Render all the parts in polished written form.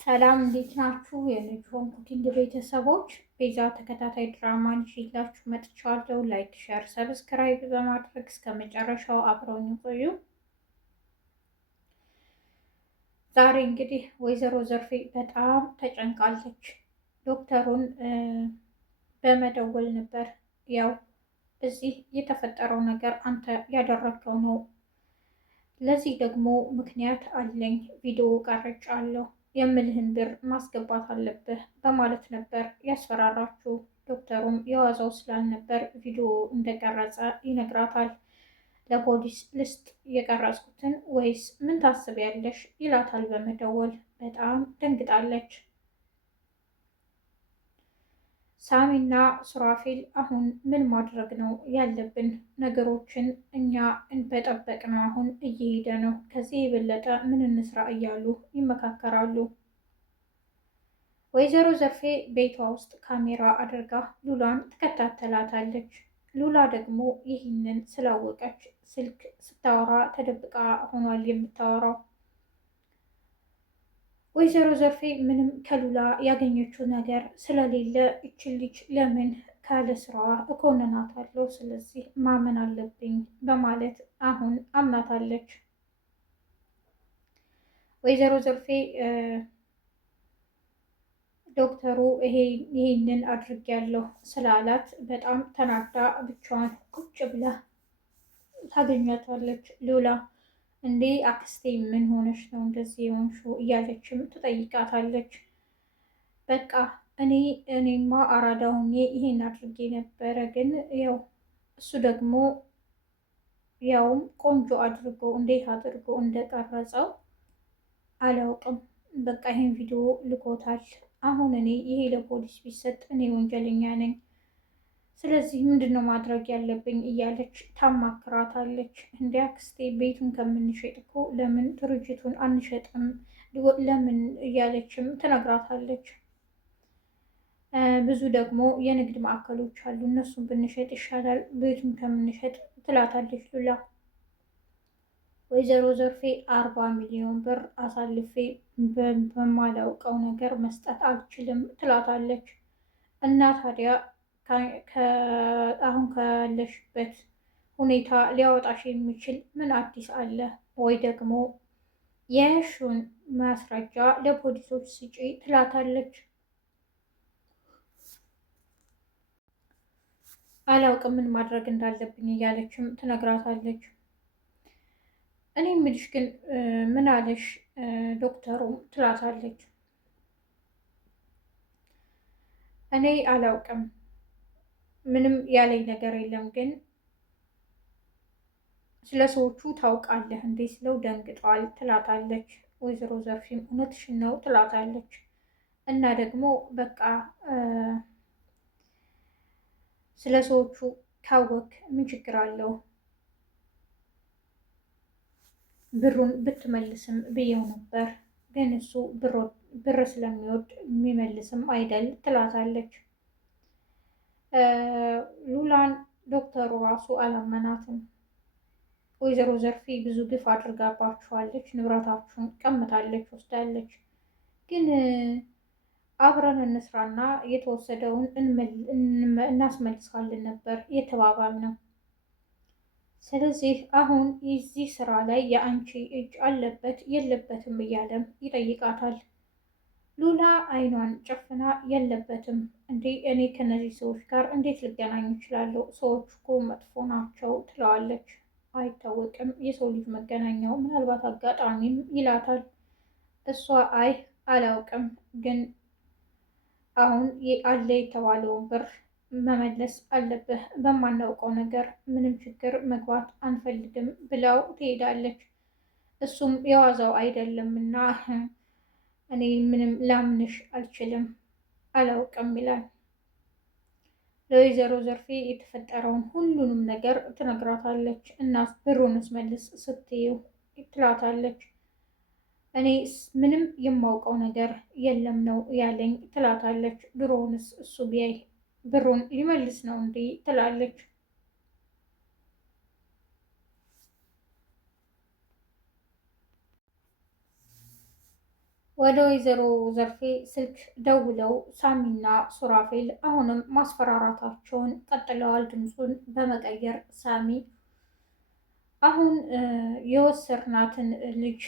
ሰላም እንዴት ናችሁ? የልጅሆን ኩኪንግ ቤተሰቦች ቤዛ ተከታታይ ድራማን ይዤላችሁ መጥቻለሁ። ላይክ፣ ሼር፣ ሰብስክራይብ በማድረግ እስከ መጨረሻው አብረውኝ ቆዩ። ዛሬ እንግዲህ ወይዘሮ ዘርፌ በጣም ተጨንቃለች። ዶክተሩን በመደወል ነበር ያው እዚህ የተፈጠረው ነገር አንተ ያደረግከው ነው፣ ለዚህ ደግሞ ምክንያት አለኝ፣ ቪዲዮ ቀርጫለሁ፣ የምልህን ብር ማስገባት አለብህ በማለት ነበር ያስፈራራችው። ዶክተሩም የዋዛው ስላልነበር ቪዲዮ እንደቀረጸ ይነግራታል። ለፖሊስ ልስጥ የቀረጽኩትን ወይስ ምን ታስቢያለሽ ይላታል በመደወል። በጣም ደንግጣለች። ሳሚና ሱራፌል አሁን ምን ማድረግ ነው ያለብን? ነገሮችን እኛ በጠበቅነው አሁን እየሄደ ነው፣ ከዚህ የበለጠ ምን እንስራ እያሉ ይመካከራሉ። ወይዘሮ ዘርፌ ቤቷ ውስጥ ካሜራ አድርጋ ሉላን ትከታተላታለች። ሉላ ደግሞ ይህንን ስላወቀች ስልክ ስታወራ ተደብቃ ሆኗል የምታወራው። ወይዘሮ ዘርፌ ምንም ከሉላ ያገኘችው ነገር ስለሌለ እችን ልጅ ለምን ካለ ስራዋ እኮንናታለሁ፣ ስለዚህ ማመን አለብኝ በማለት አሁን አምናታለች። ወይዘሮ ዘርፌ ዶክተሩ ይሄንን አድርጌያለሁ ስላላት በጣም ተናዳ ብቻዋን ቁጭ ብላ ታገኛታለች። ሉላ እንዴ አክስቴ ምን ሆነሽ ነው እንደዚህ የሆንሽው እያለችም ትጠይቃታለች። በቃ እኔማ አራዳ ሆኜ ይሄን አድርጌ ነበረ፣ ግን ያው እሱ ደግሞ ያውም ቆንጆ አድርጎ እንዴት አድርጎ እንደቀረጸው አላውቅም። በቃ ይሄን ቪዲዮ ልኮታል። አሁን ይሄ ለፖሊስ ቢሰጥ እኔ ወንጀለኛ ነኝ፣ ስለዚህ ምንድን ነው ማድረግ ያለብኝ እያለች ታማክራታለች። እንዲ አክስቴ ቤቱን ከምንሸጥ እኮ ለምን ድርጅቱን አንሸጥም ለምን እያለችም ትነግራታለች። ብዙ ደግሞ የንግድ ማዕከሎች አሉ፣ እነሱን ብንሸጥ ይሻላል ቤቱን ከምንሸጥ ትላታለች ሉላ። ወይዘሮ ዘርፌ 40 ሚሊዮን ብር አሳልፌ በማላውቀው ነገር መስጠት አልችልም ትላታለች። እና ታዲያ አሁን ካለሽበት ሁኔታ ሊያወጣሽ የሚችል ምን አዲስ አለ? ወይ ደግሞ የያሽውን ማስረጃ ለፖሊሶች ስጪ ትላታለች። አላውቅም ምን ማድረግ እንዳለብኝ እያለችም ትነግራታለች። እኔ የምልሽ ግን ምን አለሽ ዶክተሩ ትላታለች። እኔ አላውቅም ምንም ያለኝ ነገር የለም፣ ግን ስለ ሰዎቹ ታውቃለህ እንዴ ስለው ደንግጧል ትላታለች። ወይዘሮ ዘርፊም እውነትሽን ነው ትላታለች። እና ደግሞ በቃ ስለ ሰዎቹ ካወክ ምን ችግር አለው? ብሩን ብትመልስም ብየው ነበር፣ ግን እሱ ብር ስለሚወድ የሚመልስም አይደል ትላታለች። ሉላን ዶክተሩ ራሱ አላመናትም። ወይዘሮ ዘርፌ ብዙ ግፍ አድርጋባችኋለች፣ ንብረታችሁን ቀምታለች፣ ወስዳለች፣ ግን አብረን እንስራና የተወሰደውን እናስመልሳለን ነበር የተባባልነው። ስለዚህ አሁን የዚህ ስራ ላይ የአንቺ እጅ አለበት የለበትም እያለም ይጠይቃታል። ሉላ አይኗን ጨፍና የለበትም እንዴ እኔ ከነዚህ ሰዎች ጋር እንዴት ልገናኝ እችላለሁ? ሰዎች እኮ መጥፎ ናቸው ትለዋለች። አይታወቅም፣ የሰው ልጅ መገናኛው ምናልባት አጋጣሚም ይላታል። እሷ አይ አላውቅም፣ ግን አሁን አለ የተባለውን ብር መመለስ አለብህ፣ በማናውቀው ነገር ምንም ችግር መግባት አንፈልግም ብለው ትሄዳለች። እሱም የዋዛው አይደለምና እኔ ምንም ላምንሽ አልችልም አላውቅም ይላል። ለወይዘሮ ዘርፌ የተፈጠረውን ሁሉንም ነገር ትነግራታለች። እና ብሩንስ መልስ ስትይው ትላታለች። እኔ ምንም የማውቀው ነገር የለም ነው ያለኝ ትላታለች። ድሮውንስ እሱ ቢያይ ብሩን ሊመልስ ነው እንዴ ትላለች። ወደ ወይዘሮ ዘርፌ ስልክ ደውለው ሳሚና ሱራፌል አሁንም ማስፈራራታቸውን ቀጥለዋል። ድምፁን በመቀየር ሳሚ አሁን የወሰድናትን ልጅ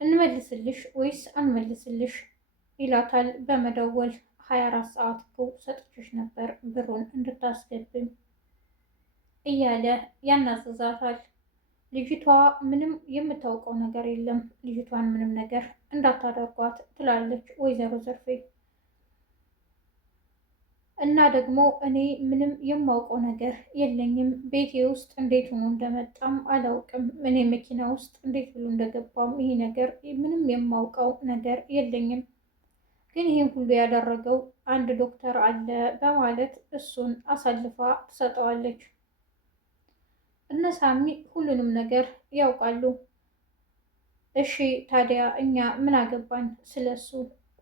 እንመልስልሽ ወይስ አንመልስልሽ ይላታል በመደወል 24 ሰዓት እኮ ሰጥችሽ ነበር ብሩን እንድታስገብኝ እያለ ያናዝዛታል። ልጅቷ ምንም የምታውቀው ነገር የለም፣ ልጅቷን ምንም ነገር እንዳታደርጓት ትላለች ወይዘሮ ዘርፌ። እና ደግሞ እኔ ምንም የማውቀው ነገር የለኝም፣ ቤቴ ውስጥ እንዴት ሆኖ እንደመጣም አላውቅም፣ እኔ መኪና ውስጥ እንዴት ብሎ እንደገባም ይሄ ነገር ምንም የማውቀው ነገር የለኝም፣ ግን ይህን ሁሉ ያደረገው አንድ ዶክተር አለ በማለት እሱን አሳልፋ ትሰጠዋለች። እነ ሳሚ ሁሉንም ነገር ያውቃሉ። እሺ ታዲያ እኛ ምን አገባን ስለሱ?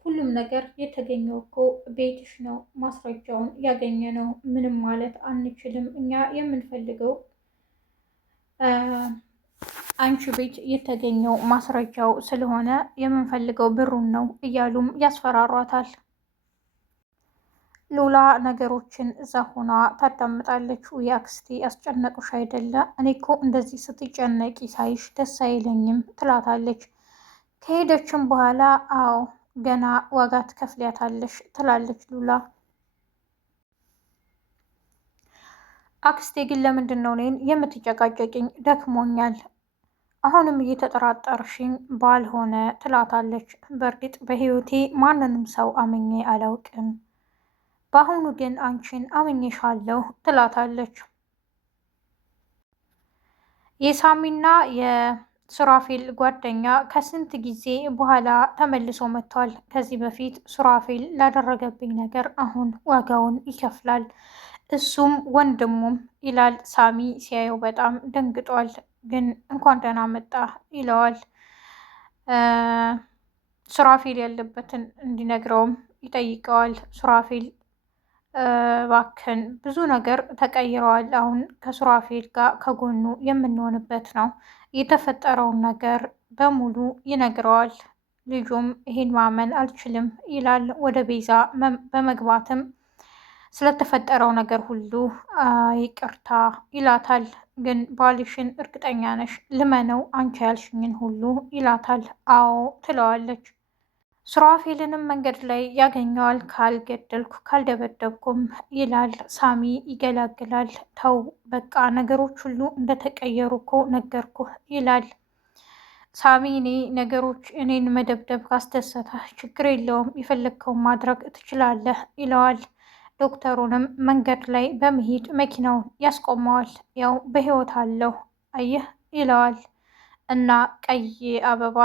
ሁሉም ነገር የተገኘው እኮ ቤትሽ ነው፣ ማስረጃውን ያገኘ ነው። ምንም ማለት አንችልም። እኛ የምንፈልገው አንቺ ቤት የተገኘው ማስረጃው ስለሆነ የምንፈልገው ብሩን ነው እያሉም ያስፈራሯታል። ሉላ ነገሮችን እዛ ሆና ታዳምጣለች። ውይ አክስቴ ያስጨነቁሽ አይደለ? እኔ እኮ እንደዚህ ስትጨነቂ ሳይሽ ደስ አይለኝም ትላታለች። ከሄደችም በኋላ አዎ ገና ዋጋ ትከፍያታለሽ ትላለች ሉላ። አክስቴ ግን ለምንድን ነው እኔን የምትጨቃጨቅኝ? ደክሞኛል፣ አሁንም እየተጠራጠርሽኝ ባልሆነ ትላታለች። በእርግጥ በህይወቴ ማንንም ሰው አምኜ አላውቅም፣ በአሁኑ ግን አንቺን አምኜሻለሁ ትላታለች። የሳሚና የሱራፌል ጓደኛ ከስንት ጊዜ በኋላ ተመልሶ መጥቷል። ከዚህ በፊት ሱራፌል ላደረገብኝ ነገር አሁን ዋጋውን ይከፍላል፣ እሱም ወንድሙም ይላል። ሳሚ ሲያየው በጣም ደንግጧል። ግን እንኳን ደህና መጣ ይለዋል። ሱራፌል ያለበትን እንዲነግረውም ይጠይቀዋል። ሱራፌል እባክህን ብዙ ነገር ተቀይረዋል፣ አሁን ከሱራፌል ጋር ከጎኑ የምንሆንበት ነው፣ የተፈጠረውን ነገር በሙሉ ይነግረዋል። ልጁም ይሄን ማመን አልችልም ይላል። ወደ ቤዛ በመግባትም ስለተፈጠረው ነገር ሁሉ ይቅርታ ይላታል። ግን ባልሽን እርግጠኛ ነሽ? ልመነው አንቺ ያልሽኝን ሁሉ ይላታል። አዎ ትለዋለች። ሱራፌልንም መንገድ ላይ ያገኘዋል። ካልገደልኩ ካልደበደብኩም ይላል። ሳሚ ይገላግላል። ተው በቃ ነገሮች ሁሉ እንደተቀየሩ እኮ ነገርኩህ ይላል። ሳሚ እኔ ነገሮች እኔን መደብደብ ካስደሰተ ችግር የለውም የፈለግከውን ማድረግ ትችላለህ ይለዋል። ዶክተሩንም መንገድ ላይ በመሄድ መኪናውን ያስቆመዋል። ያው በህይወት አለሁ አየህ ይለዋል። እና ቀይ አበባ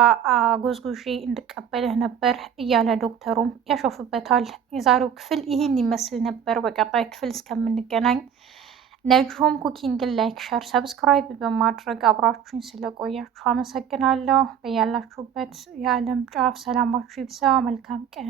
ጎዝጉዤ እንድቀበልህ ነበር እያለ ዶክተሩም ያሾፍበታል። የዛሬው ክፍል ይህን ይመስል ነበር። በቀጣይ ክፍል እስከምንገናኝ ነጅሆም ኩኪንግን ላይክ፣ ሸር፣ ሰብስክራይብ በማድረግ አብራችሁኝ ስለቆያችሁ አመሰግናለሁ። በያላችሁበት የዓለም ጫፍ ሰላማችሁ ይብዛ። መልካም ቀን።